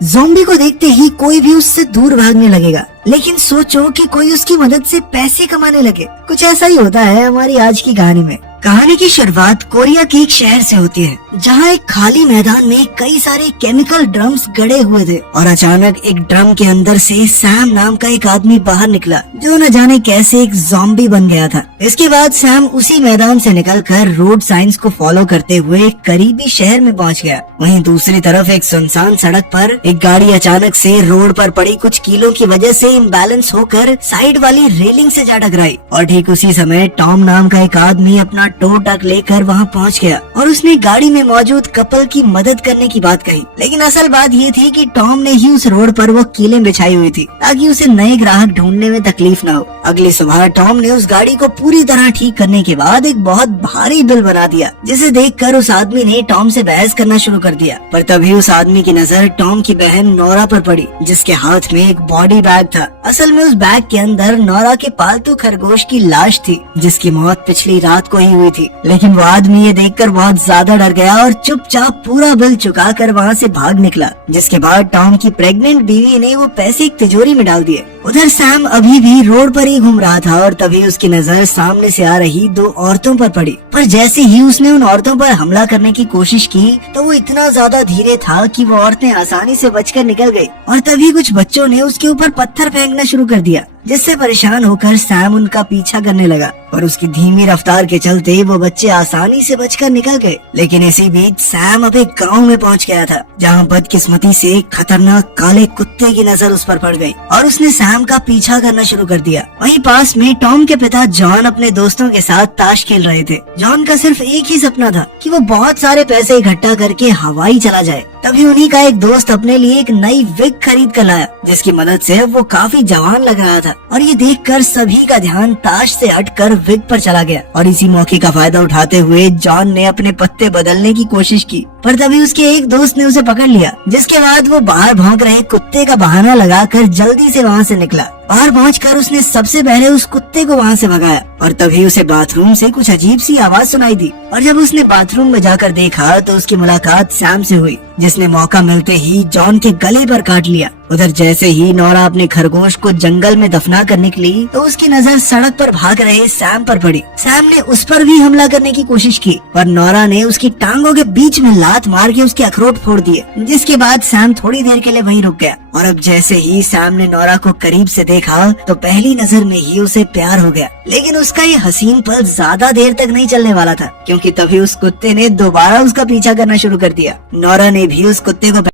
Zombie को देखते ही कोई भी उससे दूर भागने लगेगा, लेकिन सोचो कि कोई उसकी मदद से पैसे कमाने लगे। कुछ ऐसा ही होता है हमारी आज की कहानी में। कहानी की शुरुआत कोरिया के एक शहर से होती है, जहाँ एक खाली मैदान में कई सारे केमिकल ड्रम्स गड़े हुए थे और अचानक एक ड्रम के अंदर से सैम नाम का एक आदमी बाहर निकला, जो न जाने कैसे एक ज़ॉम्बी बन गया था। इसके बाद सैम उसी मैदान से निकलकर रोड साइंस को फॉलो करते हुए एक करीबी शहर में पहुँच गया। वहीं दूसरी तरफ एक सुनसान सड़क पर एक गाड़ी अचानक से रोड पर पड़ी कुछ कीलों की वजह से इम्बैलेंस होकर साइड वाली रेलिंग से जा टकराई और ठीक उसी समय टॉम नाम का एक आदमी अपना टो ट्रक लेकर वहां पहुंच गया और उसने गाड़ी में मौजूद कपल की मदद करने की बात कही। लेकिन असल बात ये थी कि टॉम ने ही उस रोड पर वो कीलें बिछाई हुई थी ताकि उसे नए ग्राहक ढूंढने में तकलीफ न हो। अगली सुबह टॉम ने उस गाड़ी को पूरी तरह ठीक करने के बाद एक बहुत भारी बिल बना दिया, जिसे देखकर उस आदमी ने टॉम से बहस करना शुरू कर दिया। पर तभी उस आदमी की नजर टॉम की बहन नोरा पर पड़ी, जिसके हाथ में एक बॉडी बैग था। असल में उस बैग के अंदर नोरा के पालतू खरगोश की लाश थी, जिसकी मौत पिछली रात को ही हुई थी। लेकिन वो आदमी ये देखकर बहुत ज्यादा डर गया और चुपचाप पूरा बिल चुकाकर वहाँ से भाग निकला। जिसके बाद टॉम की प्रेग्नेंट बीवी ने वो पैसे एक तिजोरी में डाल दिए। उधर सैम अभी भी रोड पर ही घूम रहा था और तभी उसकी नजर सामने से आ रही दो औरतों पर पड़ी। पर जैसे ही उसने उन औरतों पर हमला करने की कोशिश की तो वो इतना ज्यादा धीरे था कि वो औरतें आसानी से बचकर निकल गई और तभी कुछ बच्चों ने उसके ऊपर पत्थर फेंकना शुरू कर दिया, जिससे परेशान होकर सैम उनका पीछा करने लगा। और उसकी धीमी रफ्तार के चलते वो बच्चे आसानी से बचकर निकल गए। लेकिन इसी बीच सैम अब एक गाँव में पहुंच गया था, जहां बदकिस्मती से एक खतरनाक काले कुत्ते की नजर उस पर पड़ गई और उसने सैम का पीछा करना शुरू कर दिया। वहीं पास में टॉम के पिता जॉन अपने दोस्तों के साथ ताश खेल रहे थे। जॉन का सिर्फ एक ही सपना था कि वो बहुत सारे पैसे इकट्ठा करके हवाई चला जाए। तभी उन्हीं का एक दोस्त अपने लिए एक नई विग खरीद कर लाया, जिसकी मदद से वो काफी जवान लग रहा था। और ये देखकर सभी का ध्यान ताश से हटकर विग पर चला गया और इसी मौके का फायदा उठाते हुए जॉन ने अपने पत्ते बदलने की कोशिश की। पर तभी उसके एक दोस्त ने उसे पकड़ लिया, जिसके बाद वो बाहर भौंक रहे कुत्ते का बहाना लगाकर जल्दी से वहाँ से निकला। बाहर पहुंचकर उसने सबसे पहले उस कुत्ते को वहाँ से भगाया और तभी उसे बाथरूम से कुछ अजीब सी आवाज सुनाई दी। और जब उसने बाथरूम में जाकर देखा तो उसकी मुलाकात सैम से हुई, जिसने मौका मिलते ही जॉन के गले पर काट लिया। उधर जैसे ही नोरा अपने खरगोश को जंगल में दफना कर निकली तो उसकी नजर सड़क पर भाग रहे सैम पर पड़ी। सैम ने उस पर भी हमला करने की कोशिश की पर नोरा ने उसकी टांगों के बीच में लात मार के उसके अखरोट फोड़ दिए, जिसके बाद सैम थोड़ी देर के लिए वहीं रुक गया। और अब जैसे ही सैम ने नोरा को करीब से देखा तो पहली नजर में ही उसे प्यार हो गया। लेकिन उसका ये हसीन पल ज्यादा देर तक नहीं चलने वाला था, क्योंकि तभी उस कुत्ते ने दोबारा उसका पीछा करना शुरू कर दिया। नोरा ने भी उस कुत्ते को